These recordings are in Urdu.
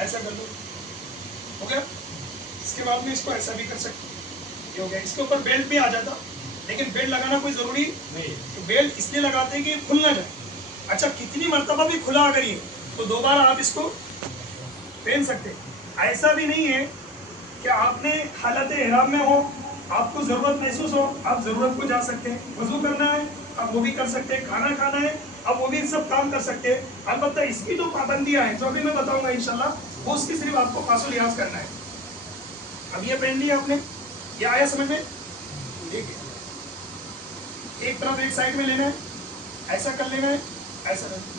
ایسا کر لو, ہو گیا. اس کے بعد میں اس کو ایسا بھی کر سکتے, یہ ہو گیا. اس کے اوپر بیلٹ بھی آ جاتا, لیکن بیلٹ لگانا کوئی ضروری نہیں, تو بیلٹ اس لیے لگاتے ہیں کہ کھل نہ جائے. اچھا کتنی مرتبہ بھی کھلا اگر یہ, تو دوبارہ آپ اس کو پہن سکتے. ایسا بھی نہیں ہے کہ آپ نے حالت احرام میں ہو, آپ کو ضرورت محسوس ہو, آپ ضرورت کو جا سکتے ہیں. وضو کرنا ہے آپ وہ بھی کر سکتے ہیں, کھانا کھانا ہے آپ وہ بھی سب کام کر سکتے ہیں. البتہ اس کی جو پابندیاں ہیں جو ابھی میں بتاؤں گا انشاءاللہ, وہ اس کی صرف آپ کو پاس و لحاظ کرنا ہے. اب یہ پہن لیا آپ نے, یہ آیا سمجھ میں؟ ٹھیک ہے, ایک طرف ایک سائڈ میں لینا ہے, ایسا کر لینا ہے, ایسا کرنا ہے,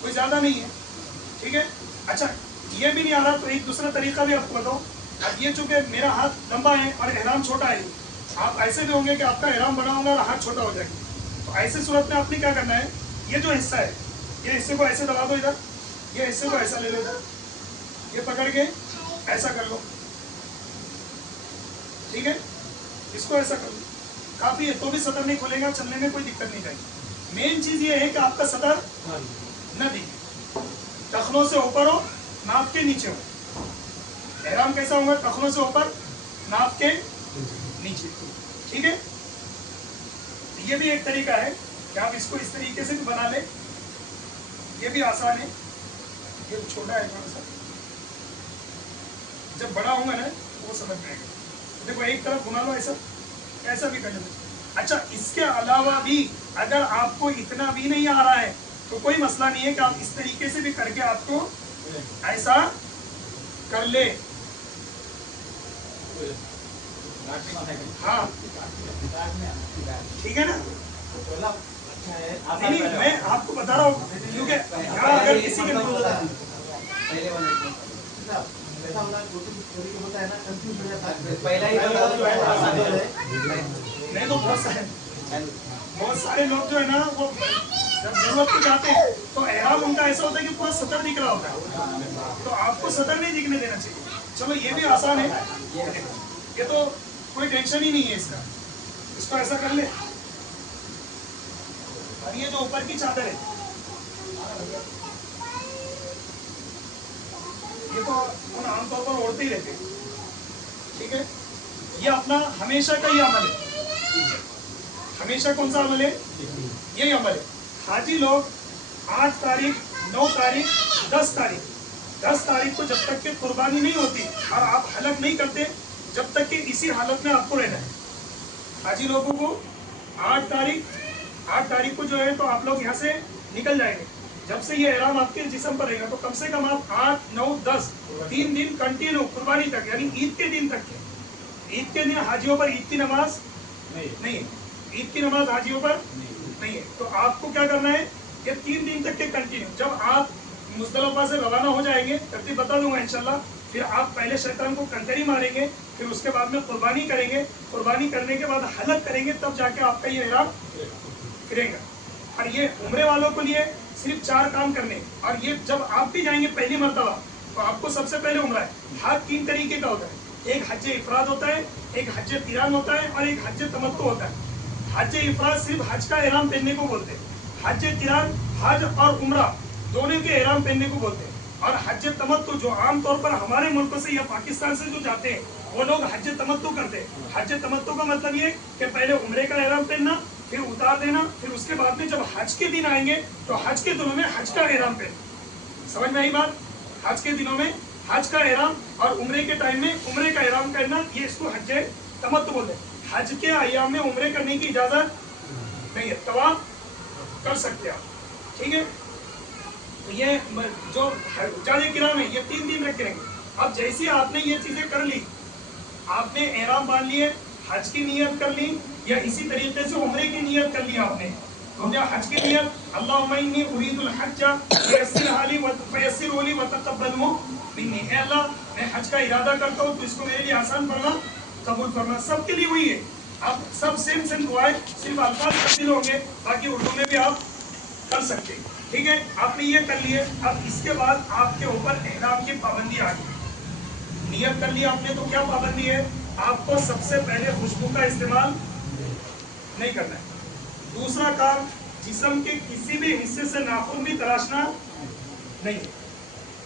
کوئی زیادہ نہیں ہے. ٹھیک ہے. اچھا یہ بھی نہیں آ رہا تو ایک دوسرا طریقہ بھی آپ کو بتاؤں. اب یہ چونکہ میرا ہاتھ لمبا ہے اور احرام چھوٹا ہے, آپ ایسے بھی ہوں گے کہ آپ کا احرام بنا ہوگا اور ہاتھ چھوٹا ہو جائے گا. تو ایسے صورت میں آپ نے کیا کرنا ہے, یہ جو حصہ ہے یہ حصے کو ایسے دبا دو ادھر, یہ حصے کو ایسا لے لو ادھر, یہ پکڑ کے ایسا کر لو. ٹھیک ہے, اس کو ایسا کر لو, کافی ہے. تو بھی سطر نہیں کھلے گا, چلنے میں کوئی دقت نہیں جائے گی. مین چیز یہ ہے کہ آپ کا سطر نہ دکھے, ٹخنوں سے اوپر ہو, ناف کے نیچے ہو. احرام کیسا ہوگا؟ ٹخنوں سے اوپر, ناف کے نیچے. ٹھیک ہے. یہ بھی ایک طریقہ ہے کہ آپ اس کو اس طریقے سے بھی بنا لیں, یہ بھی آسان ہے. یہ چھوٹا ہے تھوڑا سا, جب بڑا ہوگا نا وہ سمجھ میں آئے گا. دیکھو ایک طرف گھما لو ایسا, ایسا بھی کر لو. اچھا اس کے علاوہ بھی اگر آپ کو اتنا بھی نہیں آ رہا ہے تو کوئی مسئلہ نہیں ہے کہ آپ اس طریقے سے بھی کر کے آپ کو ایسا کر لے. ہاں ٹھیک ہے نا. نہیں میں آپ کو بتا رہا ہوں کیونکہ یہاں اگر کسی کے نہیں تو بہت سارے لوگ جو ہے نا وہ جب ضرورت پہ جاتے ہیں تو احرام ان کا ایسا ہوتا ہے کہ پورا سطر دکھ رہا ہوتا ہے, تو آپ کو سطر نہیں دکھنے دینا چاہیے. چلو یہ بھی آسان ہے, یہ تو کوئی ٹینشن ہی نہیں ہے اس کا. اس کو ایسا کر لے, اور یہ جو اوپر کی چادر ہے یہ تو عام طور پر اوڑھتے ہی رہتے ہیں. ٹھیک ہے. یہ اپنا ہمیشہ کا یہ عمل ہے. ہمیشہ کون سا عمل ہے؟ یہی عمل ہے. حاجی لوگ 8 تاریخ 9 تاریخ 10 تاریخ کو جب تک کہ قربانی نہیں ہوتی اور آپ حلق نہیں کرتے, جب تک کہ اسی حالت میں آپ کو رہنا ہے. حاجی لوگوں کو 8 تاریخ کو جو ہے تو آپ لوگ یہاں سے نکل جائیں گے. جب سے یہ احرام آپ کے جسم پر رہے گا تو کم سے کم آپ 8 9 10 3 دن کنٹینیو قربانی تک, یعنی عید کے دن تک. عید کے دن حاجیوں پر عید کی نماز نہیں ہے, عید کی نماز حاجیوں پر نہیں ہے. تو آپ کو کیا کرنا ہے, یہ 3 دن تک کے کنٹینیو. جب آپ مزدلفہ سے روانہ ہو جائیں گے, ترتیب بتا دوں گا انشاءاللہ, پھر آپ پہلے شیطان کو کنکری ماریں گے, پھر اس کے بعد میں قربانی کریں گے, قربانی کرنے کے بعد حلق کریں گے, تب جا کے آپ کا یہ احرام پھرے گا. اور یہ عمرے والوں کے لیے صرف 4 کام کرنے, اور یہ جب آپ بھی جائیں گے پہلی مرتبہ تو آپ کو سب سے پہلے عمرہ ہے. حج 3 طریقے کا ہوتا ہے, ایک حج افراد ہوتا ہے, ایک حج قران ہوتا ہے, اور ایک حج تمتع ہوتا ہے. حج افراد صرف حج کا احرام پہننے کو بولتے ہیں, حج قران حج اور عمرہ دونوں کے احرام پہننے کو بولتے ہیں, اور حج تمتع جو عام طور پر ہمارے ملک سے یا پاکستان سے جو جاتے ہیں وہ لوگ حج تمتع کرتے ہیں. حج تمتع کا مطلب یہ کہ پہلے عمرے کا احرام پہننا, پھر اتار دینا, پھر اس کے بعد میں جب حج کے دن آئیں گے تو حج کے دنوں میں حج کا احرام پہننا. سمجھ میں آئی بات؟ حج کے دنوں میں حج کا احرام اور عمرے کے ٹائم میں عمرے کا احرام کرنا, یہ اس کو حج تمتع بولتے ہیں. حج کے ایام میں عمرے کرنے کی اجازت نہیں ہے, طواف کر سکتے آپ. ٹھیک ہے. یہ جو حجاج کرام ہے یہ 3 دن رکھ رہیں گے. اب جیسے آپ نے یہ چیزیں کر لی, آپ نے احرام باندھ لیے, حج کی نیت کر لی, یا اسی طریقے سے عمرے کی نیت کر لی آپ نے, تو کیا حج کی نیت, اللہم انی ارید الحج فیسرہ لی وتقبلہ منی, اے اللہ میں حج کا ارادہ کرتا ہوں تو اس کو میرے لیے آسان فرما, قبول فرما. سب کے لیے وہی ہے, آپ سب سیم دعائیں, صرف الفاظ تبدیل ہوں گے, باقی اردو میں بھی آپ کر سکتے ہیں. ٹھیک ہے. آپ نے یہ کر لیے. اب اس کے بعد آپ کے اوپر احرام کی پابندی آ گئی. نیت کر لی آپ نے تو کیا پابندی ہے, آپ کو سب سے پہلے خوشبو کا استعمال نہیں کرنا ہے. دوسرا کام, جسم کے کسی بھی حصے سے ناخن بھی تراشنا نہیں ہے.